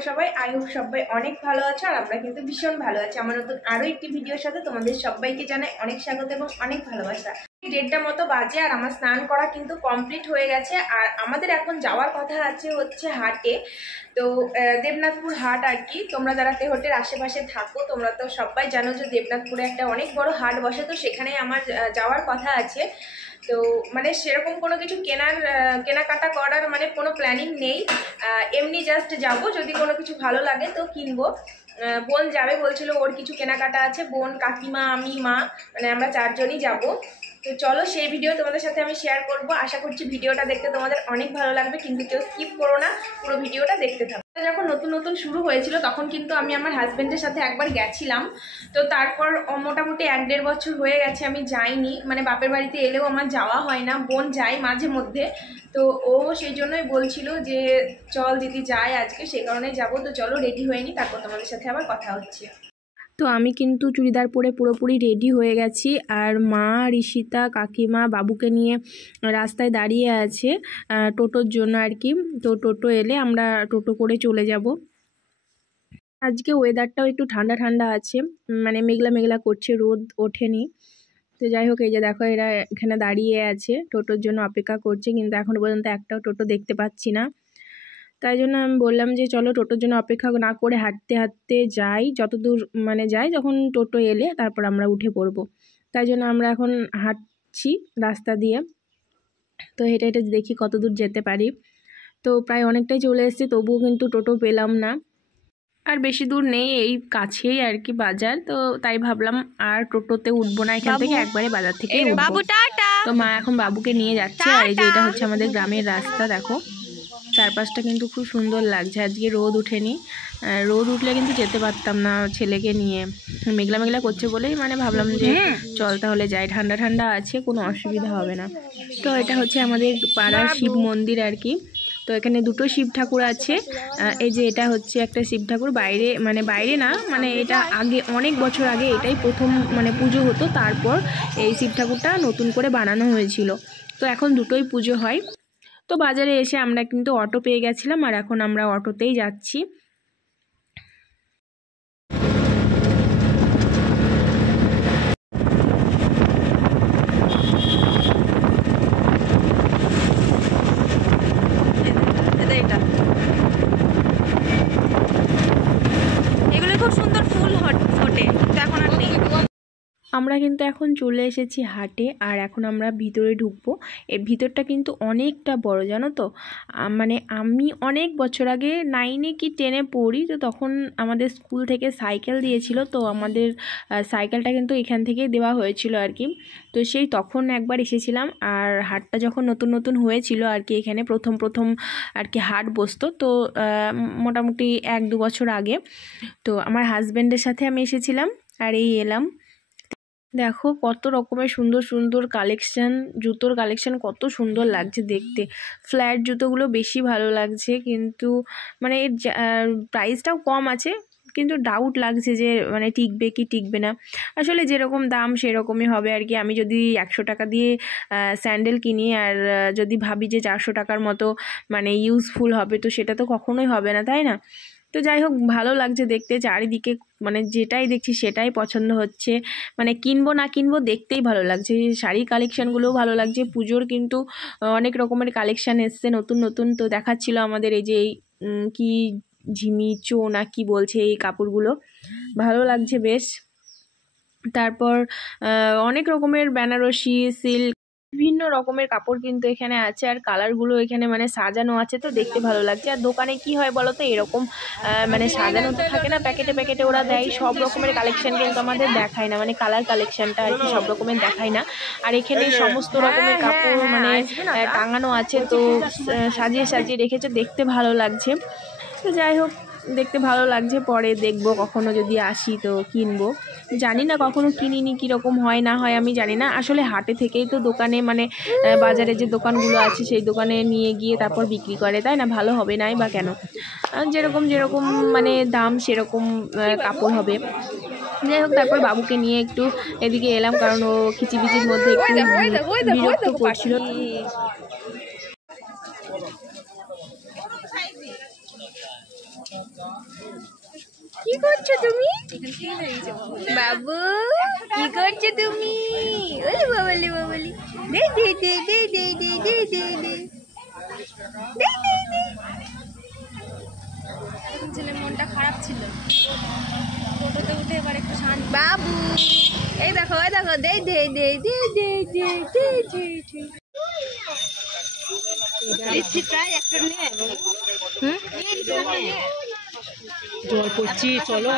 তোমরা সবাই? I hope সবাই অনেক ভালো আছো আর আমরা কিন্তু ভীষণ ভালো আছি। আমার নতুন আরো একটি ভিডিওর সাথে তোমাদের সবাইকে জানাই অনেক স্বাগত এবং অনেক ভালোবাসা। 1:30টার মতো বাজে আর আমার স্নান করা কিন্তু কমপ্লিট হয়ে গেছে। আর আমাদের এখন যাওয়ার কথা আছে হচ্ছে হাটে। তো দেবনাথপুর হাট আর কি। তোমরা যারা তেহটের আশেপাশে থাকো তোমরা তো সবাই জানো যে দেবনাথপুরে একটা অনেক বড় হাট বসে, তো সেখানে আমার যাওয়ার কথা আছে। তো মানে সেরকম কোনো কিছু কেনাকাটা করার মানে কোনো প্ল্যানিং নেই, এমনি জাস্ট যাব, যদি কোনো কিছু ভালো লাগে তো কিনবো। বোন যাবে বলছিল, ওর কিছু কেনাকাটা আছে, বোন, কাকিমা, আমি, মা, মানে আমরা 4 জনই যাব। তো চলো সেই ভিডিও তোমাদের সাথে আমি শেয়ার করব। আশা করছি ভিডিওটা দেখতে তোমাদের অনেক ভালো লাগবে, কিন্তু কেউ স্কিপ করো না, পুরো ভিডিওটা দেখতে থাকো। যখন নতুন নতুন শুরু হয়েছিল তখন কিন্তু আমি আমার হাজবেন্ডের সাথে একবার গেছিলাম। তো তারপর মোটামুটি 1-1.5 বছর হয়ে গেছে আমি যাইনি, মানে বাপের বাড়িতে এলেও আমার যাওয়া হয় না। বোন যায় মাঝে মধ্যে, তো ও সেই জন্যই বলছিল যে চল দিদি যায় আজকে, সেই কারণে যাবো। তো চলো রেডি হয়ে নি, তারপর তোমাদের সাথে আবার কথা হচ্ছে। তো আমি কিন্তু চুড়িদার পরে পুরোপুরি রেডি হয়ে গেছি, আর মা, ঋষিতা, কাকিমা বাবুকে নিয়ে রাস্তায় দাঁড়িয়ে আছে টোটোর জন্য আর কি। তো টোটো এলে আমরা টোটো করে চলে যাব। আজকে ওয়েদারটাও একটু ঠান্ডা ঠান্ডা আছে, মানে মেঘলা মেঘলা করছে, রোদ ওঠেনি। তো যাই হোক, এই যে দেখো এরা এখানে দাঁড়িয়ে আছে, টোটোর জন্য অপেক্ষা করছে, কিন্তু এখনো পর্যন্ত একটাও টোটো দেখতে পাচ্ছি না। তাই জন্য আমি বললাম যে চলো টোটোর জন্য অপেক্ষা না করে হাঁটতে হাঁটতে যাই, যতদূর মানে যাই, যখন টোটো এলে তারপর আমরা উঠে পড়বো। তাই জন্য আমরা এখন হাঁটছি রাস্তা দিয়ে। তো হেঁটে হেঁটে দেখি কত দূর যেতে পারি। তো প্রায় অনেকটাই চলে এসেছি, তবুও কিন্তু টোটো পেলাম না। আর বেশি দূর নেই, এই কাছেই আর কি বাজার। তো তাই ভাবলাম আর টোটোতে উঠবো না, এখান থেকে একবারে বাজার থেকে উঠবো। তো মা এখন বাবুকে নিয়ে যাচ্ছে। আর এই যে এটা হচ্ছে আমাদের গ্রামের রাস্তা, দেখো চারপাশটা কিন্তু খুব সুন্দর লাগছে। আজকে রোদ উঠেনি, রোদ উঠলে কিন্তু যেতে পারতাম না ছেলেকে নিয়ে, মেঘলা মেঘলা করছে বলেই মানে ভাবলাম যে চল তাহলে যাই, ঠান্ডা ঠান্ডা আছে, কোনো অসুবিধা হবে না। তো এটা হচ্ছে আমাদের পাড়ার শিব মন্দির আর কি। তো এখানে দুটো শিব ঠাকুর আছে। এই যে এটা হচ্ছে একটা শিব ঠাকুর, বাইরে মানে বাইরে না, মানে এটা আগে অনেক বছর আগে এটাই প্রথম মানে পুজো হতো, তারপর এই শিব ঠাকুরটা নতুন করে বানানো হয়েছিল। তো এখন দুটোই পুজো হয়। তো বাজারে এসে আমরা কিন্তু অটো পেয়ে গেছিলাম, আর এখন আমরা অটোতেই যাচ্ছি। এগুলো খুব সুন্দর ফুল ফোটে, এখন আর নেই। আমরা কিন্তু এখন চলে এসেছি হাটে, আর এখন আমরা ভিতরে ঢুকবো। এর ভিতরটা কিন্তু অনেকটা বড়, জানো তো। মানে আমি অনেক বছর আগে 9-এ কি 10-এ পড়ি, তো তখন আমাদের স্কুল থেকে সাইকেল দিয়েছিল। তো আমাদের সাইকেলটা কিন্তু এখান থেকেই দেওয়া হয়েছিল আর কি। তো সেই তখন একবার এসেছিলাম। আর হাটটা যখন নতুন নতুন হয়েছিল আর কি, এখানে প্রথম প্রথম আর কি হাট বসতো। তো মোটামুটি 1-2 বছর আগে। তো আমার হাজব্যান্ডের সাথে আমি এসেছিলাম, আর এই এলাম। দেখো কত রকমের সুন্দর সুন্দর কালেকশন, জুতোর কালেকশন কত সুন্দর লাগছে দেখতে। ফ্ল্যাট জুতোগুলো বেশি ভালো লাগছে, কিন্তু মানে এর প্রাইসটাও কম আছে, কিন্তু ডাউট লাগছে যে মানে টিকবে কি টিকবে না। আসলে যেরকম দাম সেরকমই হবে আর কি। আমি যদি 100 টাকা দিয়ে স্যান্ডেল কিনি, আর যদি ভাবি যে 400 টাকার মতো মানে ইউজফুল হবে, তো সেটা তো কখনোই হবে না, তাই না? তো যাই হোক, ভালো লাগছে দেখতে, চারিদিকে মানে যেটাই দেখছি সেটাই পছন্দ হচ্ছে। মানে কিনবো না কিনবো, দেখতেই ভালো লাগছে। শাড়ি কালেকশানগুলোও ভালো লাগছে। পুজোর কিন্তু অনেক রকমের কালেকশান এসছে নতুন নতুন। তো দেখাচ্ছিল আমাদের এই যে এই কি ঝিমি চো না কি বলছে, এই কাপড়গুলো ভালো লাগছে বেশ। তারপর অনেক রকমের বেনারসি, সিল্ক, বিভিন্ন রকমের কাপড় কিন্তু এখানে আছে। আর কালারগুলো এখানে মানে সাজানো আছে, তো দেখতে ভালো লাগছে। আর দোকানে কি হয় বলো তো, এরকম মানে সাজানো তো থাকে না, প্যাকেটে প্যাকেটে ওরা দেয়। সব রকমের কালেকশন কিন্তু আমাদের দেখায় না, মানে কালার কালেকশনটা আর কি সব রকমের দেখায় না। আর এখানে সমস্ত রকমের কাপড় মানে টাঙানো আছে, তো সাজিয়ে সাজিয়ে রেখেছে, দেখতে ভালো লাগছে। তো যাই হোক, দেখতে ভালো লাগছে, পরে দেখবো কখনো যদি আসি তো কিনবো। জানি না, কখনো কিনিনি, কীরকম হয় না হয় আমি জানি না। আসলে হাটে থেকেই তো দোকানে মানে বাজারে যে দোকানগুলো আছে সেই দোকানে নিয়ে গিয়ে তারপর বিক্রি করে, তাই না? ভালো হবে নাই বা কেন, যেরকম যেরকম মানে দাম সেরকম কাপড় হবে। যাই হোক, তারপর বাবুকে নিয়ে একটু এদিকে এলাম, কারণ ও খিচিবিচির মধ্যে একটু বিরক্ত করছিল। কি করছো তুমি বাবু? কি করছো তুমি? ওলে বাবালি বাবালি, দে দে দে দে দে দে দে দে দে দে। ছেলে মনটা খারাপ ছিল, টোটোতে উঠে এবার একটু শান্তি। বাবু এই দেখো দে দে দে দে দে দে দে দে দে। জল করছি, চলো।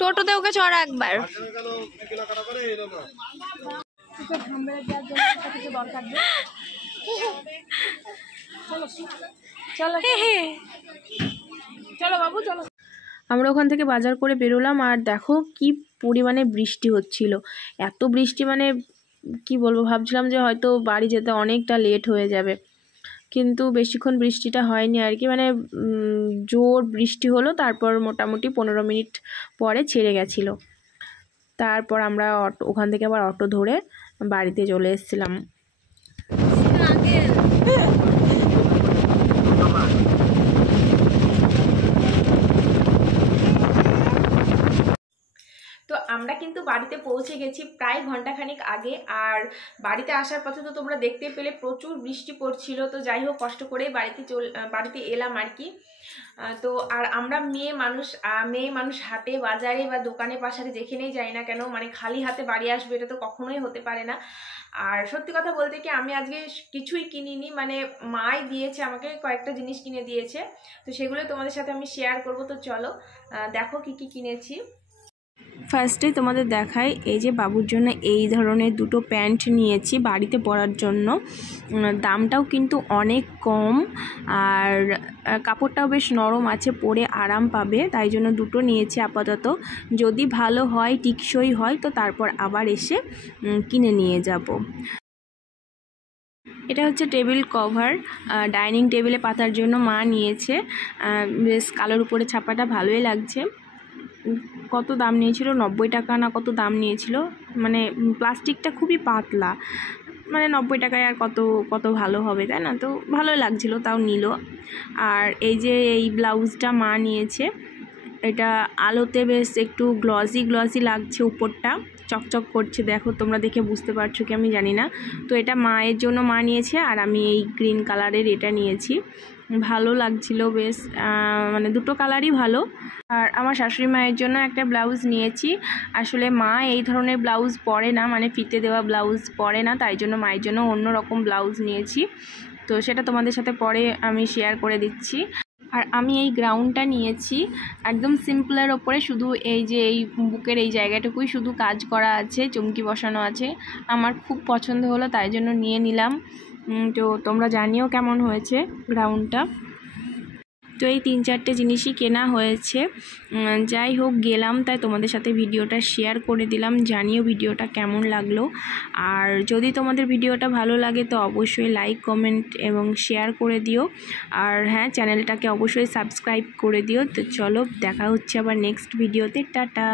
টোটোতে ওকে চড়া একবার। চলো বাবু চলো। আমরা ওখান থেকে বাজার করে বেরোলাম, আর দেখো কি পরিমাণে বৃষ্টি হচ্ছিল। এত বৃষ্টি মানে কি বলবো, ভাবছিলাম যে হয়তো বাড়ি যেতে অনেকটা লেট হয়ে যাবে, কিন্তু বেশিক্ষণ বৃষ্টিটা হয়নি আর কি। মানে জোর বৃষ্টি হলো, তারপর মোটামুটি 15 মিনিট পরে ছেড়ে গেছিলো। তারপর আমরা ওখান থেকে আবার অটো ধরে বাড়িতে চলে এসেছিলাম। তো আমরা কিন্তু বাড়িতে পৌঁছে গেছি প্রায় ঘন্টাখানিক আগে। আর বাড়িতে আসার পথে তো তোমরা দেখতে পেলে প্রচুর বৃষ্টি পড়ছিল। তো যাই হোক, কষ্ট করেই বাড়িতে এলাম আর কি। তো আর আমরা মেয়ে মানুষ হাটে বাজারে বা দোকানে পাশারে যেখানেই যাই না কেন, মানে খালি হাতে বাড়ি আসবে এটা তো কখনোই হতে পারে না। আর সত্যি কথা বলতে কি, আমি আজকে কিছুই কিনিনি, মানে মাই দিয়েছে আমাকে, কয়েকটা জিনিস কিনে দিয়েছে। তো সেগুলো তোমাদের সাথে আমি শেয়ার করবো। তো চলো দেখো কি কি কিনেছি। ফার্স্টে তোমাদের দেখাই, এই যে বাবুর জন্য এই ধরনের দুটো প্যান্ট নিয়েছি বাড়িতে পরার জন্য। দামটাও কিন্তু অনেক কম, আর কাপড়টাও বেশ নরম আছে, পরে আরাম পাবে, তাই জন্য দুটো নিয়েছি আপাতত। যদি ভালো হয়, টিকসই হয়, তো তারপর আবার এসে কিনে নিয়ে যাব। এটা হচ্ছে টেবিল কভার, ডাইনিং টেবিলে পাতার জন্য মা নিয়েছে। বেশ কালোর উপরে ছাপাটা ভালোই লাগছে। কত দাম নিয়েছিল, 90 টাকা না কত দাম নিয়েছিল। মানে প্লাস্টিকটা খুবই পাতলা, মানে 90 টাকায় আর কত ভালো হবে, তাই না? তো ভালোই লাগছিল, তাও নিল। আর এই যে এই ব্লাউজটা মা নিয়েছে, এটা আলোতে বেশ একটু গ্লসি লাগছে, উপরটা চকচক করছে। দেখো তোমরা দেখে বুঝতে পারছো কি আমি জানি না। তো এটা মায়ের জন্য মা নিয়েছে, আর আমি এই গ্রিন কালারের এটা নিয়েছি। ভালো লাগছিল বেশ, মানে দুটো কালারই ভালো। আর আমার শাশুড়ি মায়ের জন্য একটা ব্লাউজ নিয়েছি। আসলে মা এই ধরনের ব্লাউজ পরে না, মানে ফিতে দেওয়া ব্লাউজ পরে না, তাই জন্য মায়ের জন্য অন্য রকম ব্লাউজ নিয়েছি। তো সেটা তোমাদের সাথে পরে আমি শেয়ার করে দিচ্ছি। আর আমি এই গ্রাউন্ডটা নিয়েছি একদম সিম্পলের ওপরে, শুধু এই যে এই বুকের এই জায়গাটুকুই শুধু কাজ করা আছে, চুমকি বসানো আছে। আমার খুব পছন্দ হলো, তাই জন্য নিয়ে নিলাম। তো তোমরা জানিও কেমন হয়েছে গ্রাউন্ডটা। তো এই 3-4টে জিনিসই কেনা হয়েছে। যাই হোক, গেলাম তাই তোমাদের সাথে ভিডিওটা শেয়ার করে দিলাম। জানিও ভিডিওটা কেমন লাগলো। আর যদি তোমাদের ভিডিওটা ভালো লাগে তো অবশ্যই লাইক, কমেন্ট এবং শেয়ার করে দিও। আর হ্যাঁ, চ্যানেলটাকে অবশ্যই সাবস্ক্রাইব করে দিও। তো চলো, দেখা হচ্ছে আবার নেক্সট ভিডিওতে। টাটা।